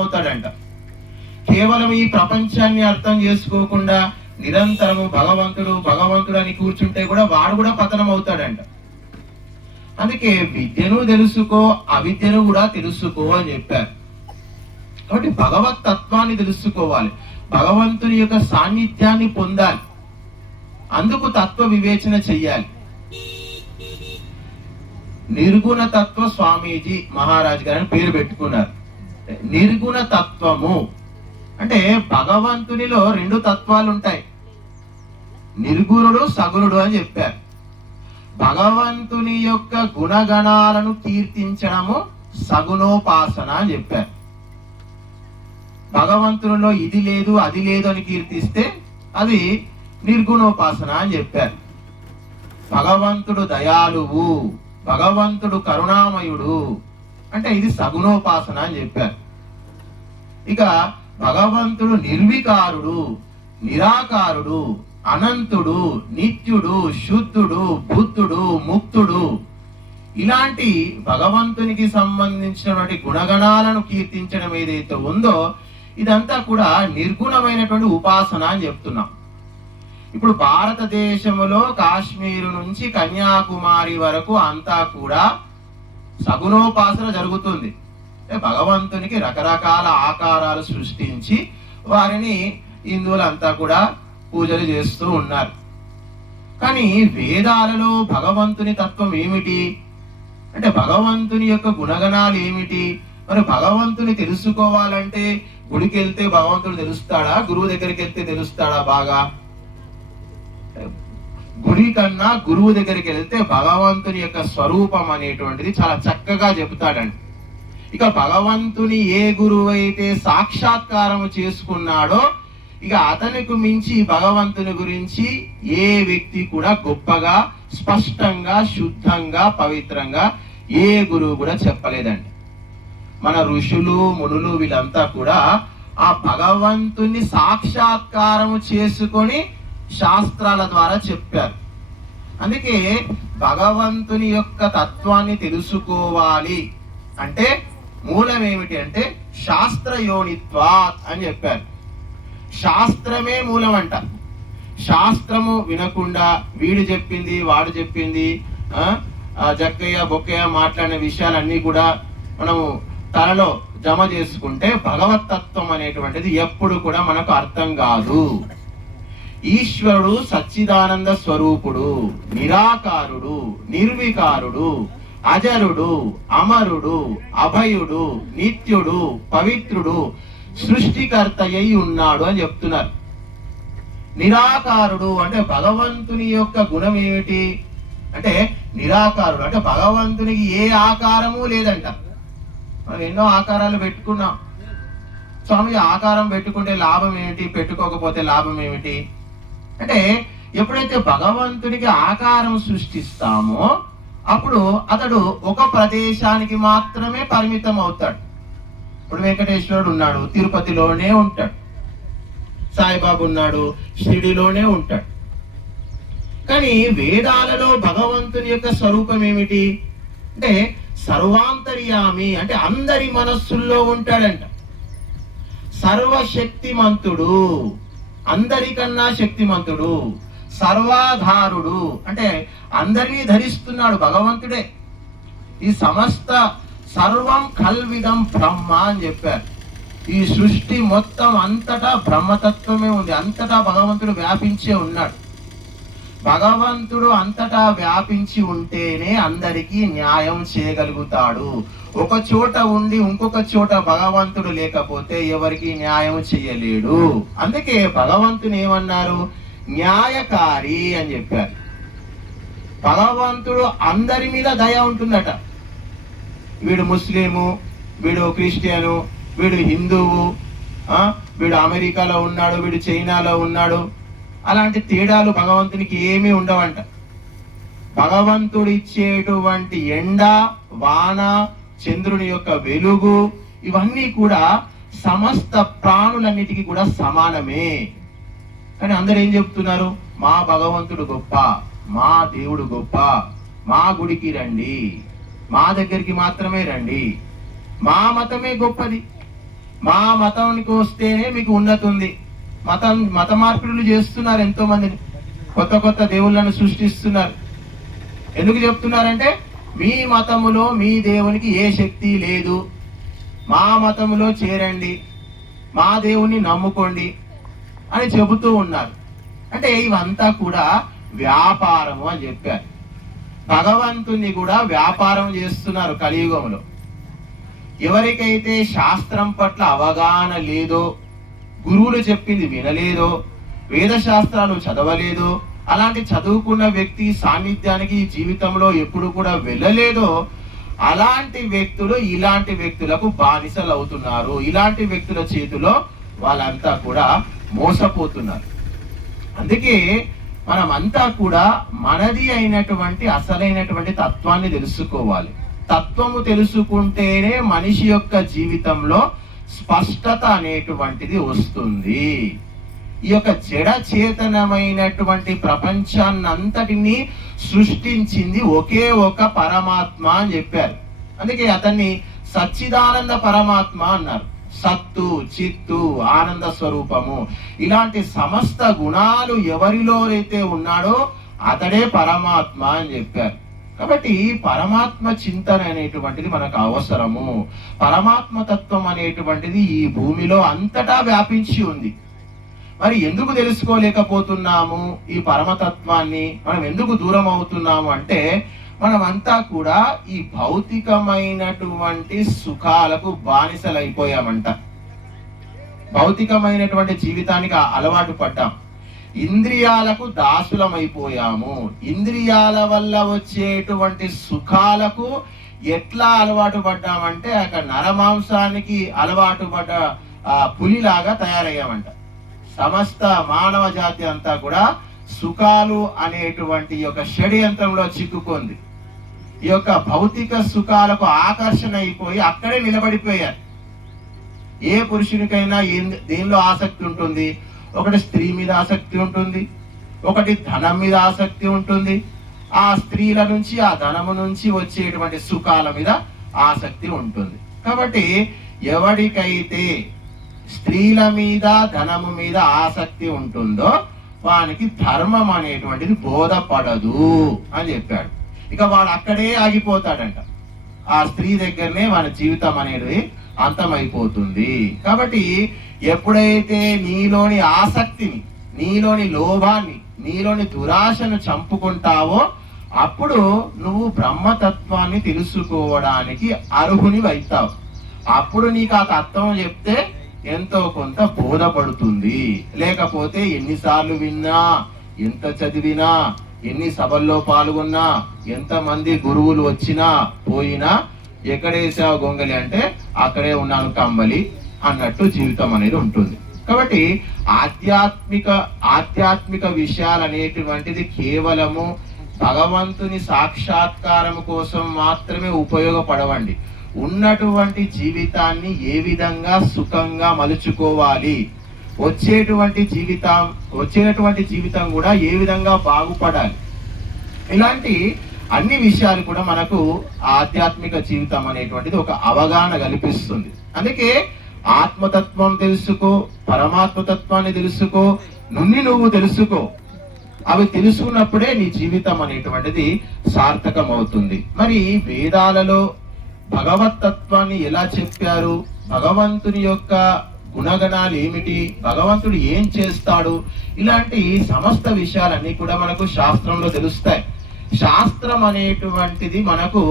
అవుతాడంట. కేవలం ఈ ప్రపంచాన్ని అర్థం చేసుకోకుండా నిరంతరము భగవంతుడు భగవంతుడు అని కూర్చుంటే కూడా వాడు కూడా పతనం అవుతాడంట. అందుకే విద్యను తెలుసుకో, అవిద్యను కూడా తెలుసుకో అని చెప్పారు. కాబట్టి భగవత్ తత్వాన్ని తెలుసుకోవాలి, భగవంతుని యొక్క సాన్నిధ్యాన్ని పొందాలి, అందుకు తత్వ వివేచన చెయ్యాలి. నిర్గుణ తత్వ స్వామీజీ మహారాజ్ గారు పేరు పెట్టుకున్నారు. నిర్గుణ తత్వము అంటే భగవంతునిలో రెండు తత్వాలు ఉంటాయి, నిర్గుణుడు సగుణుడు అని చెప్పారు. భగవంతుని యొక్క గుణగణాలను కీర్తించడము సగుణోపాసన అని చెప్పారు. భగవంతునిలో ఇది లేదు అది లేదు అని కీర్తిస్తే అది నిర్గుణోపాసన అని చెప్పారు. భగవంతుడు దయాళువు, భగవంతుడు కరుణామయుడు అంటే ఇది సగుణోపాసన అని చెప్పారు. ఇక భగవంతుడు నిర్వికారుడు, నిరాకారుడు, అనంతుడు, నిత్యుడు, శుద్ధుడు, బుద్ధుడు, ముక్తుడు, ఇలాంటి భగవంతునికి సంబంధించినటువంటి గుణగణాలను కీర్తించడం ఏదైతే ఉందో ఇదంతా కూడా నిర్గుణమైనటువంటి ఉపాసన అని చెప్తున్నాం. ఇప్పుడు భారతదేశంలో కాశ్మీరు నుంచి కన్యాకుమారి వరకు అంతా కూడా సగుణోపాసన జరుగుతుంది. భగవంతునికి రకరకాల ఆకారాలు సృష్టించి వారిని హిందువులంతా కూడా పూజలు చేస్తూ ఉన్నారు. కానీ వేదాలలో భగవంతుని తత్వం ఏమిటి అంటే భగవంతుని యొక్క గుణగణాలు ఏమిటి? మరి భగవంతుని తెలుసుకోవాలంటే గుడికి వెళ్తే భగవంతుడు తెలుస్తాడా, గురువు దగ్గరికి వెళ్తే తెలుస్తాడా? బాగా గుడి కన్నా గురువు దగ్గరికి వెళ్తే భగవంతుని యొక్క స్వరూపం అనేటువంటిది చాలా చక్కగా చెబుతాడండి. ఇక భగవంతుని ఏ గురువు అయితే సాక్షాత్కారము చేసుకున్నాడో ఇక అతనికి మించి భగవంతుని గురించి ఏ వ్యక్తి కూడా గొప్పగా స్పష్టంగా శుద్ధంగా పవిత్రంగా ఏ గురువు కూడా చెప్పలేదండి. మన ఋషులు మునులు వీళ్ళంతా కూడా ఆ భగవంతుని సాక్షాత్కారము చేసుకొని శాస్త్రాల ద్వారా చెప్పారు. అందుకే భగవంతుని యొక్క తత్వాన్ని తెలుసుకోవాలి అంటే మూలం ఏమిటి అంటే శాస్త్రయోనిత్వాత్ అని చెప్పారు. శాస్త్రమే మూలం అంట. శాస్త్రము వినకుండా వీడు చెప్పింది వాడు చెప్పింది జక్కయ్య బొక్కయ్య మాట్లాడిన విషయాలన్నీ కూడా మనము తలలో జమ చేసుకుంటే భగవతత్వం అనేటువంటిది ఎప్పుడు కూడా మనకు అర్థం కాదు. ఈశ్వరుడు సచ్చిదానంద స్వరూపుడు, నిరాకారుడు, నిర్వికారుడు, అజరుడు, అమరుడు, అభయుడు, నిత్యుడు, పవిత్రుడు, సృష్టికర్త అయి ఉన్నాడు అని చెప్తున్నారు. నిరాకారుడు అంటే భగవంతుని యొక్క గుణం ఏమిటి అంటే నిరాకారుడు అంటే భగవంతునికి ఏ ఆకారము లేదంట. మనం ఎన్నో ఆకారాలు పెట్టుకున్నాం. స్వామి ఆకారం పెట్టుకుంటే లాభం ఏమిటి, పెట్టుకోకపోతే లాభం ఏమిటి అంటే ఎప్పుడైతే భగవంతునికి ఆకారం సృష్టిస్తామో అప్పుడు అతడు ఒక ప్రదేశానికి మాత్రమే పరిమితం అవుతాడు. ఇప్పుడు వెంకటేశ్వరుడు ఉన్నాడు, తిరుపతిలోనే ఉంటాడు. సాయిబాబు ఉన్నాడు, షిరిడిలోనే ఉంటాడు. కానీ వేదాలలో భగవంతుని యొక్క స్వరూపం ఏమిటి అంటే సర్వాంతర్యామి అంటే అందరి మనస్సుల్లో ఉంటాడంట. సర్వశక్తిమంతుడు, అందరికన్నా శక్తిమంతుడు, సర్వాధారుడు అంటే అందరినీ ధరిస్తున్నాడు భగవంతుడే. ఈ సమస్త సర్వం కల్విదం బ్రహ్మ అని చెప్పారు. ఈ సృష్టి మొత్తం అంతటా బ్రహ్మతత్వమే ఉంది, అంతటా భగవంతుడు వ్యాపించే ఉన్నాడు. భగవంతుడు అంతటా వ్యాపించి ఉంటేనే అందరికీ న్యాయం చేయగలుగుతాడు. ఒక చోట ఉండి ఇంకొక చోట భగవంతుడు లేకపోతే ఎవరికి న్యాయం చేయలేడు. అందుకే భగవంతుని ఏమన్నారు, న్యాయకారి అని చెప్పారు. భగవంతుడు అందరి మీద దయ ఉంటుందట. వీడు ముస్లిము, వీడు క్రిస్టియను, వీడు హిందువు, వీడు అమెరికాలో ఉన్నాడు, వీడు చైనాలో ఉన్నాడు, అలాంటి తేడాలు భగవంతునికి ఏమీ ఉండవంట. భగవంతుడు ఇచ్చేటువంటి ఎండ, వాన, చంద్రుని యొక్క వెలుగు ఇవన్నీ కూడా సమస్త ప్రాణులన్నిటికీ కూడా సమానమే. కానీ అందరూ ఏం చెప్తున్నారు, మా భగవంతుడు గొప్ప, మా దేవుడు గొప్ప, మా గుడికి రండి, మా దగ్గరికి మాత్రమే రండి, మా మతమే గొప్పది. మా మతానికి వస్తేనే మీకు ఉన్నతి ఉంది. మత మార్పిడులు చేస్తున్నారు, ఎంతో మందిని కొత్త కొత్త దేవుళ్ళను సృష్టిస్తున్నారు. ఎందుకు చెప్తున్నారంటే మీ మతములో మీ దేవునికి ఏ శక్తి లేదు, మా మతములో చేరండి, మా దేవుని నమ్ముకోండి అని చెబుతూ ఉన్నారు. అంటే ఇవంతా కూడా వ్యాపారము అని చెప్పారు. భగవంతుని కూడా వ్యాపారం చేస్తున్నారు కలియుగంలో. ఎవరికైతే శాస్త్రం పట్ల అవగాహన లేదో, గురువులు చెప్పింది వినలేదో, వేద శాస్త్రాలు చదవలేదో, అలాంటి చదువుకున్న వ్యక్తి సాన్నిధ్యానికి జీవితంలో ఎప్పుడు కూడా వెళ్ళలేదో, అలాంటి వ్యక్తులు ఇలాంటి వ్యక్తులకు బానిసలు అవుతున్నారు. ఇలాంటి వ్యక్తుల చేతిలో వాళ్ళంతా కూడా మోసపోతున్నారు. అందుకే మనమంతా కూడా మనది అయినటువంటి అసలైనటువంటి తత్వాన్ని తెలుసుకోవాలి. తత్వము తెలుసుకుంటేనే మనిషి యొక్క జీవితంలో స్పష్టత అనేటువంటిది వస్తుంది. ఈ యొక్క జడ చేతనమైనటువంటి ప్రపంచాన్నంతటిని సృష్టించింది ఒకే ఒక పరమాత్మ అని చెప్పారు. అందుకే అతన్ని సచ్చిదానంద పరమాత్మ అన్నారు. సత్తు, చిత్తు, ఆనంద స్వరూపము, ఇలాంటి సమస్త గుణాలు ఎవరిలో అయితే ఉన్నాడో అతడే పరమాత్మ అని చెప్పారు. కాబట్టి పరమాత్మ చింతన అనేటువంటిది మనకు అవసరము. పరమాత్మ తత్వం అనేటువంటిది ఈ భూమిలో అంతటా వ్యాపించి ఉంది. మరి ఎందుకు తెలుసుకోలేకపోతున్నాము ఈ పరమతత్వాన్ని? మనం ఎందుకు దూరం అవుతున్నాము అంటే మనమంతా కూడా ఈ భౌతికమైనటువంటి సుఖాలకు బానిసలైపోయామంట. భౌతికమైనటువంటి జీవితానికి అలవాటు పడ్డాం. ఇంద్రియాలకు దాసులమైపోయాము. ఇంద్రియాల వల్ల వచ్చేటువంటి సుఖాలకు ఎట్లా అలవాటు పడ్డామంటే అక్కడ నరమాంసానికి అలవాటు పడ్డ పులిలాగా తయారయ్యామంట. సమస్త మానవ జాతి అంతా కూడా సుఖాలు అనేటువంటి యొక్క షడ్యంత్రంలో చిక్కుకుంది. ఈ యొక్క భౌతిక సుఖాలకు ఆకర్షణ అయిపోయి అక్కడే నిలబడిపోయారు. ఏ పురుషునికైనా దేనిలో ఆసక్తి ఉంటుంది? ఒకటి స్త్రీ మీద ఆసక్తి ఉంటుంది, ఒకటి ధనం మీద ఆసక్తి ఉంటుంది, ఆ స్త్రీల నుంచి ఆ ధనము నుంచి వచ్చేటువంటి సుఖాల మీద ఆసక్తి ఉంటుంది. కాబట్టి ఎవరికైతే స్త్రీల మీద ధనము మీద ఆసక్తి ఉంటుందో వానికి ధర్మం అనేటువంటిది బోధపడదు అని చెప్పాడు. ఇక వాడు అక్కడే ఆగిపోతాడంట. ఆ స్త్రీ దగ్గరనే వాడి జీవితం అనేది అంతమైపోతుంది. కాబట్టి ఎప్పుడైతే నీలోని ఆసక్తిని, నీలోని లోభాన్ని, నీలోని దురాశను చంపుకుంటావో అప్పుడు నువ్వు బ్రహ్మతత్వాన్ని తెలుసుకోవడానికి అర్హుని అవుతావు. అప్పుడు నీకు ఆ తత్వం చెప్తే ఎంతో కొంత బోధపడుతుంది. లేకపోతే ఎన్నిసార్లు విన్నా, ఎంత చదివినా, ఎన్ని సభల్లో పాల్గొన్నా, ఎంతమంది గురువులు వచ్చినా పోయినా ఎక్కడేసావు గొంగలి అంటే అక్కడే ఉన్నాను కంబలి అన్నట్టు జీవితం అనేది ఉంటుంది. కాబట్టి ఆధ్యాత్మిక విషయాలు అనేటువంటిది కేవలము భగవంతుని సాక్షాత్కారం కోసం మాత్రమే ఉపయోగపడవండి. ఉన్నటువంటి జీవితాన్ని ఏ విధంగా సుఖంగా మలుచుకోవాలి, వచ్చేటువంటి జీవితం కూడా ఏ విధంగా బాగుపడాలి, ఇలాంటి అన్ని విషయాలు కూడా మనకు ఆధ్యాత్మిక జీవితం అనేటువంటిది ఒక అవగాహన కల్పిస్తుంది. అందుకే ఆత్మతత్వం తెలుసుకో, పరమాత్మతత్వాన్ని తెలుసుకో, నువ్వు తెలుసుకో. అవి తెలుసుకున్నప్పుడే నీ జీవితం అనేటువంటిది సార్థకం అవుతుంది. మరి వేదాలలో భగవతత్వాన్ని ఎలా చెప్పారు, భగవంతుని యొక్క గుణగణాలు ఏమిటి, భగవంతుడు ఏం చేస్తాడు, ఇలాంటి సమస్త విషయాలన్నీ కూడా మనకు శాస్త్రంలో తెలుస్తాయి. శాస్త్రం అనేటువంటిది మనకు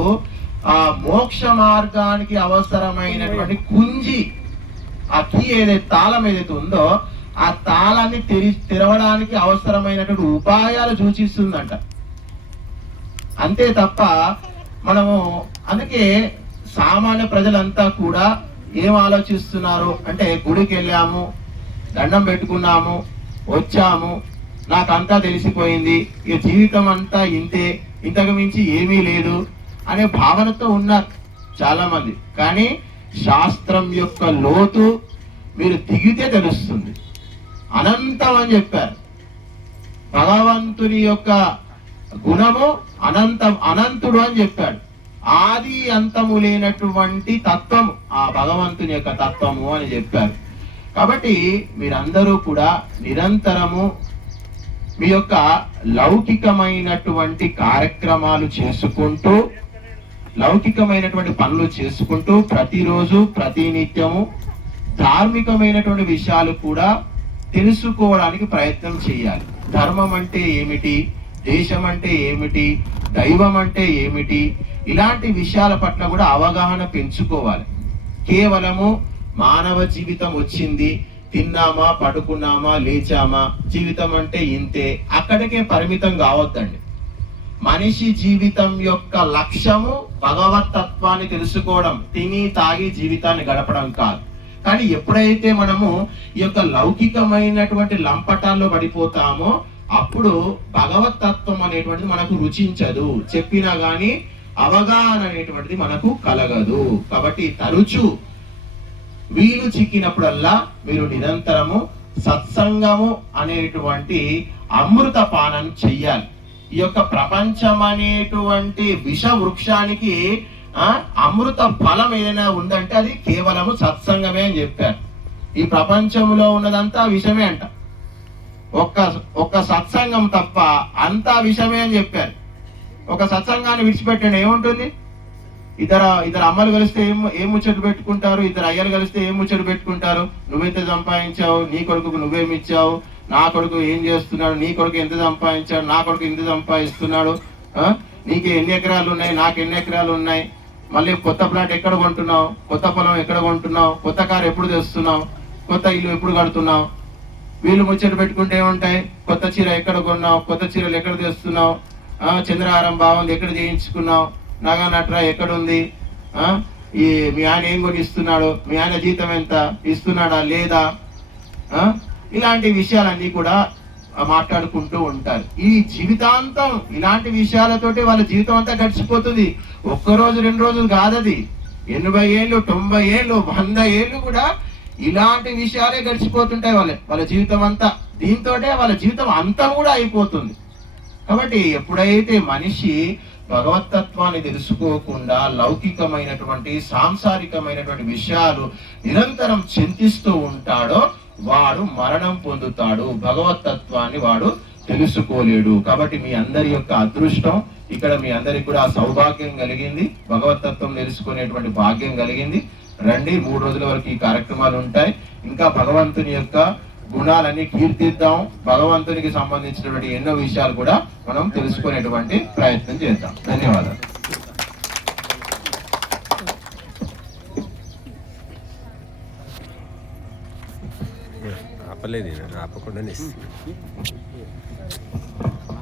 ఆ మోక్ష మార్గానికి అవసరమైనటువంటి కుంజి, ఆ కీ ఏదైతే తాళం ఏదైతే ఉందో ఆ తాళాన్ని తెరవడానికి అవసరమైనటువంటి ఉపాయాలు సూచిస్తుందంట. అంతే తప్ప మనము అందుకే సామాన్య ప్రజలంతా కూడా ఏం ఆలోచిస్తున్నారు అంటే గుడికి వెళ్ళాము, దండం పెట్టుకున్నాము, వచ్చాము, నాకంతా తెలిసిపోయింది, ఇక జీవితం అంతా ఇంతే, ఇంతకు మించి ఏమీ లేదు అనే భావనతో ఉన్నారు చాలా మంది. కానీ శాస్త్రం యొక్క లోతు మీరు దిగితే తెలుస్తుంది. అనంతం అని చెప్పారు. భగవంతుని యొక్క గుణము అనంతుడు అని చెప్పాడు. ఆది అంతము లేనటువంటి తత్వం ఆ భగవంతుని యొక్క తత్వము అని చెప్పారు. కాబట్టి మీరందరూ కూడా నిరంతరము మీ యొక్క లౌకికమైనటువంటి కార్యక్రమాలు చేసుకుంటూ, లౌకికమైనటువంటి పనులు చేసుకుంటూ ప్రతిరోజు ప్రతినిత్యము ధార్మికమైనటువంటి విషయాలు కూడా తెలుసుకోవడానికి ప్రయత్నం చేయాలి. ధర్మం అంటే ఏమిటి, దేశం అంటే ఏమిటి, దైవం అంటే ఏమిటి, ఇలాంటి విషయాల పట్ల కూడా అవగాహన పెంచుకోవాలి. కేవలము మానవ జీవితం వచ్చింది, తిన్నామా, పడుకున్నామా, లేచామా, జీవితం అంటే ఇంతే, అక్కడికే పరిమితం కావద్దండి. మనిషి జీవితం యొక్క లక్ష్యము భగవతత్వాన్ని తెలుసుకోవడం, తిని తాగి జీవితాన్ని గడపడం కాదు. కానీ ఎప్పుడైతే మనము ఈ యొక్క లౌకికమైనటువంటి లంపటాల్లో పడిపోతామో అప్పుడు భగవతత్వం అనేటువంటిది మనకు రుచించదు, చెప్పినా గాని అవగాహన అనేటువంటిది మనకు కలగదు. కాబట్టి తరచు వీలు చిక్కినప్పుడల్లా మీరు నిరంతరము సత్సంగము అనేటువంటి అమృత పానం చెయ్యాలి. ఈ యొక్క ప్రపంచం అనేటువంటి విష వృక్షానికి అమృత ఫలం ఏదైనా ఉందంటే అది కేవలము సత్సంగమే అని చెప్పారు. ఈ ప్రపంచంలో ఉన్నదంతా విషమే అంట, ఒక్క సత్సంగం తప్ప అంతా విషమే అని చెప్పారు. ఒక సత్సంగాన్ని విడిచిపెట్టండి, ఏముంటుంది? ఇద్దరు అమ్మలు కలిస్తే ఏం ముచ్చట పెట్టుకుంటారు, ఇద్దరు అయ్యలు కలిస్తే ఏం ముచ్చట పెట్టుకుంటారు. నువ్వెంత సంపాదించావు, నీ కొడుకుకు నువ్వేమిచ్చావు, నా కొడుకు ఏం చేస్తున్నాడు, నీ కొడుకు ఎంత సంపాదించాడు, నా కొడుకు ఎంత సంపాదిస్తున్నాడు, నీకు ఎన్ని ఎకరాలు ఉన్నాయి, నాకు ఎన్ని ఎకరాలు ఉన్నాయి, మళ్ళీ కొత్త ప్లాట్ ఎక్కడ కొంటున్నావు, కొత్త పొలం ఎక్కడ కొంటున్నావు, కొత్త కారు ఎప్పుడు తెస్తున్నావు, కొత్త ఇల్లు ఎప్పుడు కడుతున్నావు. వీళ్ళు ముచ్చట పెట్టుకుంటే ఏముంటాయి, కొత్త చీర ఎక్కడ కొన్నావు, కొత్త చీరలు ఎక్కడ తెస్తున్నావు, చంద్రహారం బాగుంది ఎక్కడ చేయించుకున్నావు, నగా నట్రా ఎక్కడుంది, ఈ మీ ఆయన ఏం కొని ఇస్తున్నాడు, మీ ఆయన జీతం ఎంత ఇస్తున్నాడా లేదా, ఇలాంటి విషయాలన్నీ కూడా మాట్లాడుకుంటూ ఉంటారు. ఈ జీవితాంతం ఇలాంటి విషయాలతోటి వాళ్ళ జీవితం అంతా గడిచిపోతుంది. ఒక్కరోజు 2 రోజులు కాదది, 80 ఏళ్ళు, 90 ఏళ్ళు, 100 ఏళ్ళు కూడా ఇలాంటి విషయాలే గడిచిపోతుంటాయి వాళ్ళ జీవితం అంతా. దీంతోటే వాళ్ళ జీవితం అంతం కూడా అయిపోతుంది. కాబట్టి ఎప్పుడైతే మనిషి భగవతత్వాన్ని తెలుసుకోకుండా లౌకికమైనటువంటి సాంసారికమైనటువంటి విషయాలు నిరంతరం చింతిస్తూ ఉంటాడో వాడు మరణం పొందుతాడు, భగవతత్వాన్ని వాడు తెలుసుకోలేడు. కాబట్టి మీ అందరి యొక్క అదృష్టం, ఇక్కడ మీ అందరికి కూడా సౌభాగ్యం కలిగింది, భగవతత్వం తెలుసుకునేటువంటి భాగ్యం కలిగింది. రండి, 3 రోజుల వరకు ఈ కార్యక్రమాలు ఉంటాయి. ఇంకా భగవంతుని యొక్క గుణాలన్నీ కీర్తిద్దాం, భగవంతునికి సంబంధించినటువంటి ఎన్నో విషయాలు కూడా మనం తెలుసుకునేటువంటి ప్రయత్నం చేద్దాం. ధన్యవాదాలు. ఆపలేదు, ఆపకుండానే